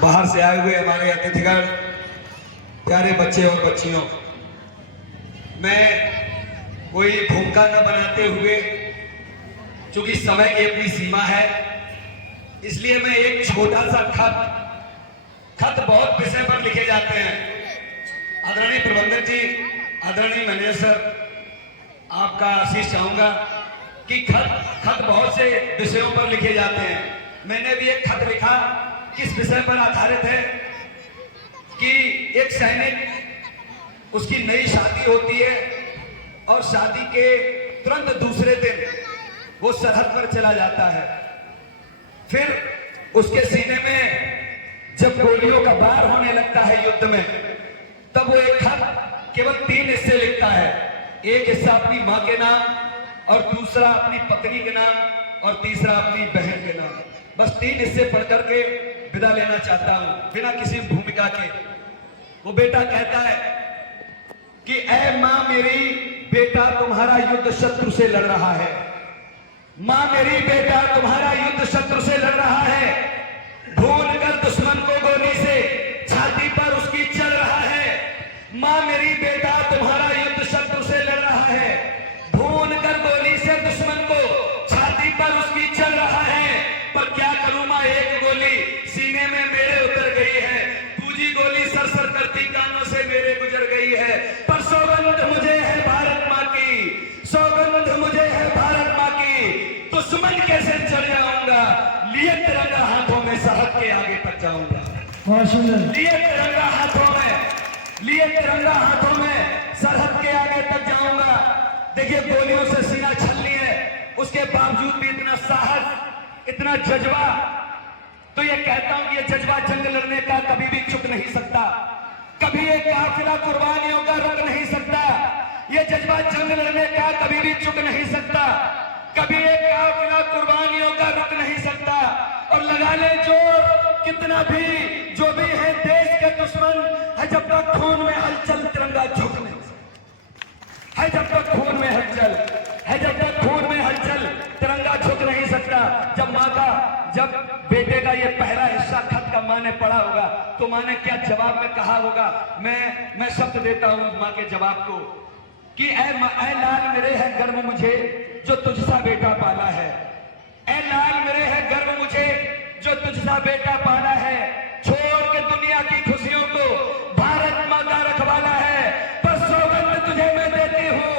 बाहर से आए हुए हमारे अतिथिगण, प्यारे बच्चे और बच्चियों, मैं कोई भूमिका न बनाते हुए, चूंकि समय की अपनी सीमा है, इसलिए मैं एक छोटा सा खत बहुत विषय पर लिखे जाते हैं। आदरणीय प्रबंधक जी, आदरणीय मैनेजर सर, आपका आशीष चाहूंगा कि खत बहुत से विषयों पर लिखे जाते हैं। मैंने भी एक खत लिखा, किस विषय पर आधारित है कि एक सैनिक, उसकी नई शादी होती है और शादी के तुरंत दूसरे दिन वो सरहद पर चला जाता है। फिर उसके सीने में जब गोलियों का वार होने लगता है युद्ध में, तब वो एक खत केवल 3 हिस्से लिखता है। एक हिस्सा अपनी मां के नाम, और दूसरा अपनी पत्नी के नाम, और तीसरा अपनी बहन के नाम। बस 3 हिस्से पढ़ करके विदा लेना चाहता हूं, बिना किसी भूमिका के। वो बेटा कहता है कि ऐ मां मेरी, बेटा तुम्हारा युद्ध शत्रु से लड़ रहा है। मां मेरी, बेटा तुम्हारा युद्ध शत्रु से लड़ रहा है। भून कर दुश्मन को गोली से छाती पर उसकी चल रहा है। मां मेरी, बेटा तुम्हारा युद्ध शत्रु से लड़ रहा है। भून कर गोली से दुश्मन को छाती पर उसकी चल रहा है। पर क्या करूं मां, एक गोली सीने में मेरे उतर गई है। दूजी गोली सरसर करती कानों से मेरे गुजर गई है। पर सौगंध मुझे है भारत मां की, सौगंध मुझे है भारत मां की। दुश्मन कैसे चढ़ जाऊंगा, लिए तिरंगा हाथों में सरहद के आगे तक जाऊंगा। लिए तिरंगा हाथों में, लिए तिरंगा हाथों में सरहद के आगे तक जाऊंगा। देखिए, गोलियों से सीना छलनी है, उसके बावजूद भी इतना साहस, इतना जज्बा। तो ये कहता हूं कि ये जज्बा जंग लड़ने का कभी भी चुक नहीं सकता, कभी एक काफिला कुर्बानियों का रुक नहीं सकता। ये जज्बा जंग लड़ने का कभी भी चुक नहीं सकता, कभी एक काफिला कुर्बानियों का रुक नहीं सकता। और लगा ले जोर कितना भी, जो भी है देश के दुश्मन है, जब तक खून में हलचल तिरंगा झुक नहीं सकता है। जब तक खून में हलचल है, जब तक खून में हलचल तिरंगा झुक नहीं सकता। जब माँ का, जब बेटे का ये पहला हिस्सा खत का माँ ने पढ़ा होगा, तो माँ ने क्या जवाब में कहा होगा। मैं शब्द देता हूं माँ के जवाब को कि ऐ लाल मेरे है गर्व मुझे, जो तुझसा बेटा पाला है। ऐ लाल मेरे है गर्व मुझे, जो तुझसा बेटा पाला है। छोड़ के दुनिया की खुशियों को भारत मां का रखवाला है। पर सौगंध तुझे मैं देती हूं,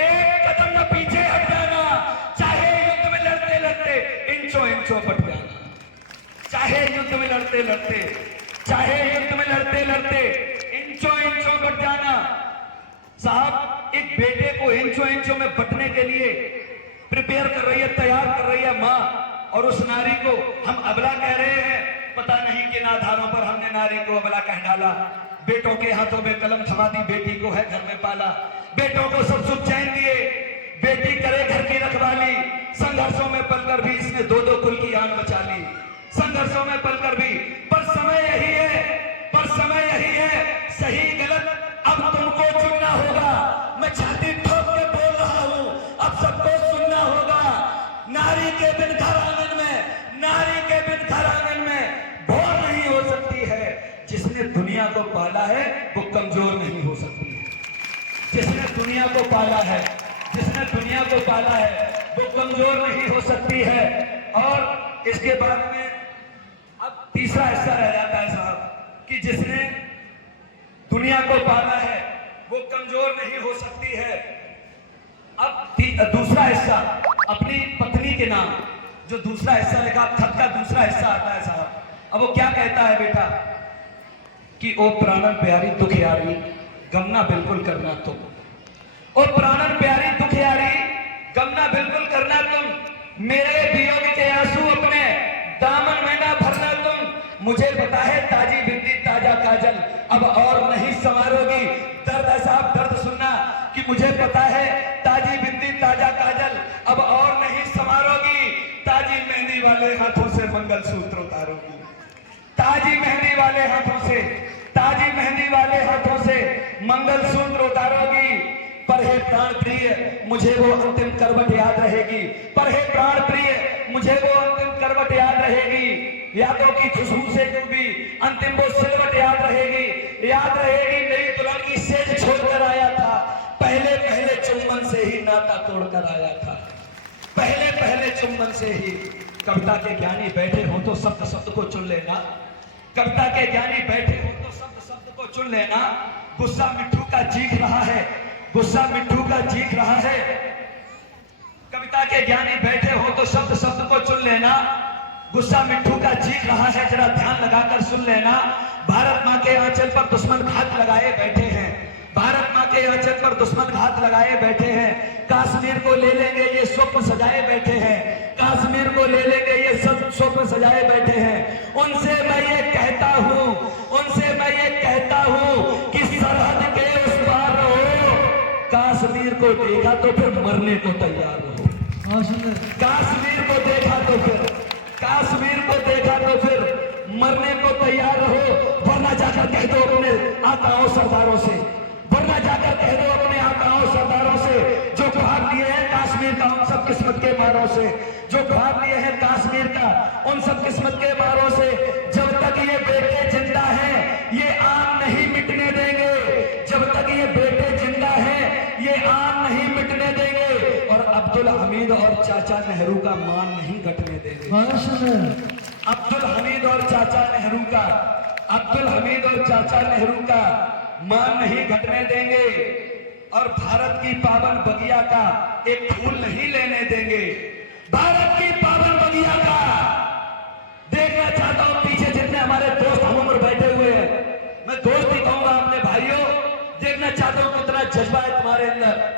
एक कदम न पीछे हट जाना। चाहे युद्ध में लड़ते लड़ते इंचों इंचों बट जाना। चाहे युद्ध में लड़ते लड़ते, चाहे युद्ध में लड़ते लड़ते इंचों इंचों बट जाना। साहब, एक बेटे को इंचों इंचों में बटने के लिए प्रिपेयर कर रही है, तैयार कर रही है मां, और उस नारी को हम अबला कह रहे हैं। पता नहीं किन आधारों पर हमने नारी को अबला कह डाला। बेटों के हाथों में कलम थमा दी, बेटी को है घर में पाला। बेटों को सब सुख चैन दिए, बेटी करे घर की रखवाली। संघर्षों में पलकर भी इसने 2-2 कुल की आन बचा ली। संघर्षों में पलकर भी, पर समय यही है, पर समय यही है, सही गलत अब तुमको चुनना होगा। मैं छाती ठोक के बोल रहा हूं, अब सबको सुनना होगा। नारी के बिन घर आंगन में, नारी के बिन घर आंगन में भोर नहीं हो सकती है। जिसने दुनिया को पाला है वो कमजोर नहीं हो सकती है। जिसने दुनिया को पाला है, जिसने दुनिया को पाला है वो कमजोर नहीं हो सकती है। और इसके बाद में अब तीसरा हिस्सा रह जाता है साहब, कि जिसने दुनिया को पाला है वो कमजोर नहीं हो सकती है। अब दूसरा हिस्सा अपनी पत्नी के नाम, जो दूसरा हिस्सा लिखा, खत का दूसरा हिस्सा आता है साहब। अब वो क्या कहता है बेटा कि ओ प्राणन प्यारी दुख यारी, गमना बिल्कुल करना तुम। ओ प्राणन प्यारी दुख यारी, गमना बिल्कुल करना तुम। मेरे वियोग के आंसू अपने दामन में ना भरना तुम। मुझे पता है ताजी बिंदी ताजा काजल अब और नहीं संवारोगी। दर्द है साहब, दर्द सुनना, कि मुझे पता है ताजी बिंदी ताजा काजल अब और नहीं संवारोगी। ताजी मेहंदी वाले हाथों से मंगलसूत्र उतारोगी। ताजी मेहंदी वाले हाथों से, ताजी मेहंदी वाले हाथों से मंगलसूत्र उतारोगी। पर हे प्राण प्रिय, मुझे वो अंतिम करवट याद रहेगी। पर हे प्राण प्रिय, मुझे वो अंतिम करवट याद रहेगी। यादों की खुशबू से डूबी, अंतिम वो सिलवट याद रहेगी नई दुल्हन की सेज छोड़कर आया था, पहले पहले चुम्बन से ही नाता तोड़कर आया था, पहले पहले चुम्बन से ही। कविता के ज्ञानी बैठे हो तो शब्द शब्द को चुन लेना, कविता के ज्ञानी बैठे हो तो शब्द शब्द को चुन लेना। गुस्सा मिट्ठू का चीख रहा है, गुस्सा मिट्ठू का चीख रहा है। कविता के ज्ञानी बैठे हो तो शब्द शब्द को चुन लेना, गुस्सा मिट्ठू का चीख रहा है, जरा ध्यान लगाकर सुन लेना। भारत माँ के आंचल पर दुश्मन घात लगाए बैठे हैं, भारत माँ के आंचल पर दुश्मन घात लगाए बैठे हैं। कश्मीर को ले लेंगे ये स्वप्न सजाए बैठे हैं, कश्मीर को ले लेंगे ये सब स्वप्न सजाए बैठे हैं। उनसे मैं ये कहता हूँ, उनसे मैं ये कहता हूँ कि सरहद के उस पार रहो, कश्मीर को देखा तो फिर मरने को तैयार हो। कश्मीर को देखा तो फिर, कश्मीर को देखा तो फिर मरने को तैयार हो। वरना जाकर कह दो अपने आकाओं सरदारों से, वरना जाकर कह दो अपने आकाओं सरदारों से, जो ख्वाब लिए हैं कश्मीर का उन सब किस्मत के मारों से, जो ख्वाब लिए हैं कश्मीर का उन सब किस्मत के मारों से। जब तक ये बेटे जिंदा हैं ये आम नहीं मिटने देंगे, जब तक ये बेटे जिंदा हैं ये आम नहीं मिटने देंगे। और अब्दुल हमीद और चाचा नेहरू का मान नहीं घटने देंगे। अब्दुल हमीद और चाचा नेहरू का, अब्दुल हमीद और चाचा नेहरू का मान नहीं घटने देंगे। और भारत की पावन बगिया का एक फूल नहीं लेने देंगे, भारत की पावन बगिया का। देखना चाहता हूं पीछे जितने हमारे दोस्त हम उम्र बैठे हुए हैं, मैं दोस्त ही कहूंगा अपने भाइयों, देखना चाहता हूं कितना जज्बा है तुम्हारे अंदर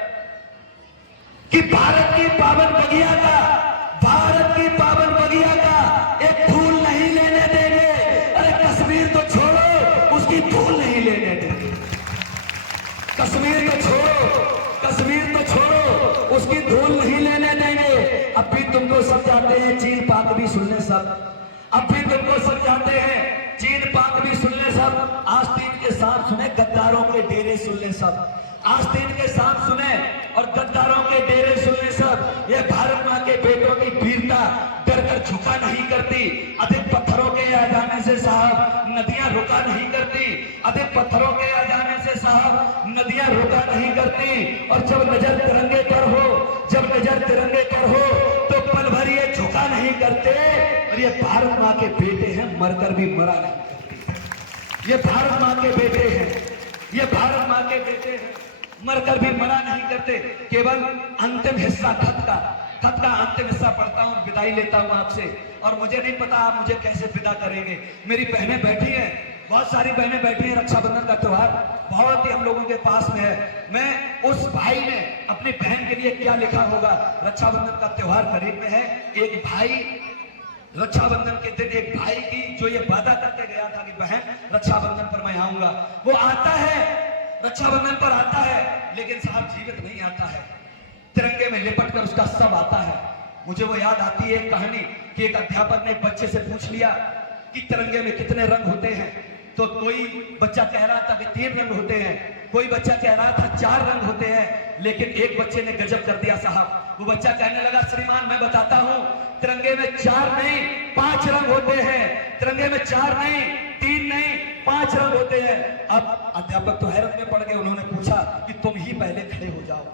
कि भारत की पावन बगिया का, भारत की पावन बगिया का एक फूल नहीं लेने देंगे। अरे कश्मीर तो छोड़ो, उसकी फूल नहीं लेने देंगे। कश्मीर को छोड़ो, कश्मीर को छोड़ो, उसकी धूल नहीं लेने देंगे। अब भी तुमको सब जानते हैं, चीन पाक भी सुन ले सब, अब भी तुमको सब जानते हैं, चीन पाक भी सुन ले सब। आस्तीन के साथ सुने, गद्दारों के डेरे सुन ले सब, आस्तीन के साथ सुने और गद्दारों के डेरे सुन ले सब। ये भारत माँ के बेटों की वीरता डर कर झुका नहीं करती, अधिक पत्थरों के आ जाने से साहब नदियां रुका नहीं करती, अधिक पत्थरों के आ जाने से साहब नदियां रुका नहीं करती। और जब नजर तिरंगे पर हो, जब नजर तिरंगे पर हो तो पल भर ये झुका नहीं करते। और ये भारत माँ के बेटे हैं, मरकर भी मरा नहीं करते। ये भारत माँ के बेटे हैं, ये भारत माँ के बेटे हैं, मरकर भी मरा नहीं करते। केवल अंतिम हिस्सा खत का अंतिम हिस्सा पढ़ता हूँ, विदाई लेता हूँ आपसे। और मुझे नहीं पता आप मुझे कैसे विदा करेंगे। मेरी बहनें बैठी हैं, बहुत सारी बहनें बैठी हैं, रक्षाबंधन का त्योहार बहुत ही हम लोगों के पास में है। मैं उस भाई ने अपनी बहन के लिए क्या लिखा होगा, रक्षाबंधन का त्योहार करीब में है। एक भाई रक्षाबंधन के दिन एक भाई की जो ये वादा करके गया था कि बहन रक्षाबंधन पर मैं आऊंगा, वो आता है, रक्षाबंधन पर आता है, लेकिन साहब जीवित नहीं आता है, तिरंगे में लिपट कर उसका सब आता है। मुझे वो याद आती है एक कहानी कि एक अध्यापक ने एक बच्चे से पूछ लिया कि तिरंगे में कितने रंग होते हैं, तो कोई बच्चा कह रहा था कि 3 रंग होते हैं, कोई बच्चा कह रहा था 4 रंग होते हैं। लेकिन एक बच्चे ने गजब कर दिया साहब, वो बच्चा कहने लगा श्रीमान मैं बताता हूं, तिरंगे में 4 नहीं 5 रंग होते हैं, तिरंगे में 4 नहीं 3 नहीं 5 रंग होते हैं। अब अध्यापक तो हैरत में पड़ गए, उन्होंने पूछा कि तुम ही पहले खड़े हो जाओ।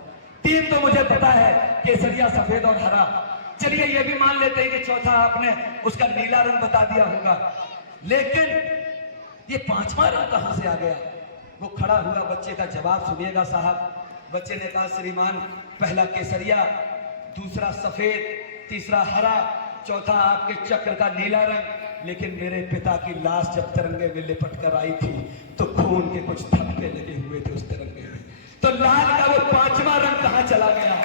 3 तो मुझे पता है, केसरिया, सफेद और हरा। चलिए ये भी मान लेते हैं कि चौथा आपने उसका नीला रंग बता दिया होगा, लेकिन ये 5वां रंग कहां से आ गया? वो खड़ा हुआ बच्चे का जवाब सुनिएगा साहब। बच्चे ने कहा श्रीमान पहला केसरिया, दूसरा सफेद, तीसरा हरा, चौथा आपके चक्र का नीला रंग। लेकिन मेरे पिता की लाश जब तिरंगे में लिपट कर आई थी तो खून के कुछ थप्पे लगे हुए थे उस तिरंगे में, तो लाल का वो 5वां रंग कहां चला गया?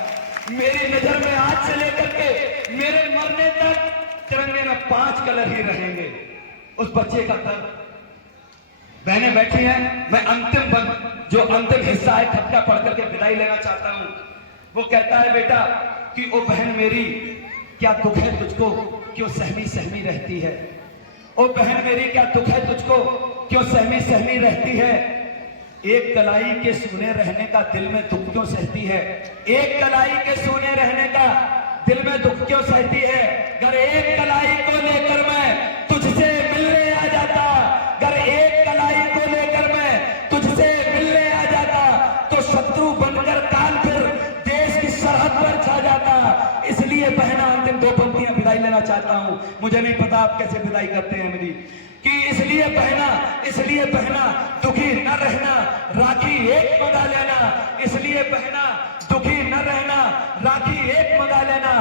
मेरी नजर में आज से लेकर के मेरे मरने तक तिरंगे में 5 कलर ही रहेंगे। उस बच्चे का दर्द, बहनें बैठी हैं, मैं जो अंतिम हिस्सा है खत का पढ़ करके विदाई लेना चाहता हूं। वो कहता है बेटा कि ओ बहन मेरी क्या दुख है तुझको, क्यों सहमी सहमी रहती है? ओ बहन मेरी क्या दुख है तुझको, क्यों सहमी सहमी रहती है? एक कलाई के सोने रहने का दिल में दुख क्यों सहती है? एक कलाई के सोने रहने का दिल में दुख क्यों सहती है? अगर एक कलाई को लेकर मैं तुझ देना चाहता हूं, मुझे नहीं पता आप कैसे विदाई करते हैं मेरी, कि इसलिए पहना दुखी न रहना, राखी एक मंगा लेना, इसलिए पहना दुखी न रहना, राखी एक मंगा लेना,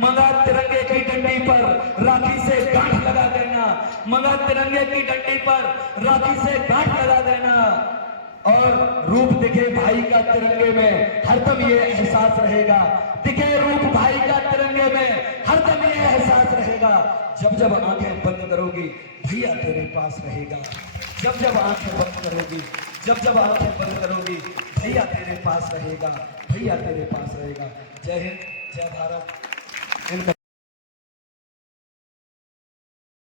मंगा तिरंगे की डंडी पर राखी से गांठ लगा देना, मंगा तिरंगे की डंडी पर राखी से गांठ लगा देना। और रूप दिखे भाई का तिरंगे में हरदम ये एहसास रहेगा, दिखे रूप भाई का तिरंगे में हरदम ये एहसास रहेगा, जब जब आंखें बंद करोगी भैया तेरे पास रहेगा, जब जब आंखें बंद करोगी, जब जब आंखें बंद करोगी भैया तेरे पास रहेगा, भैया तेरे पास रहेगा। जय हिंद, जय भारत।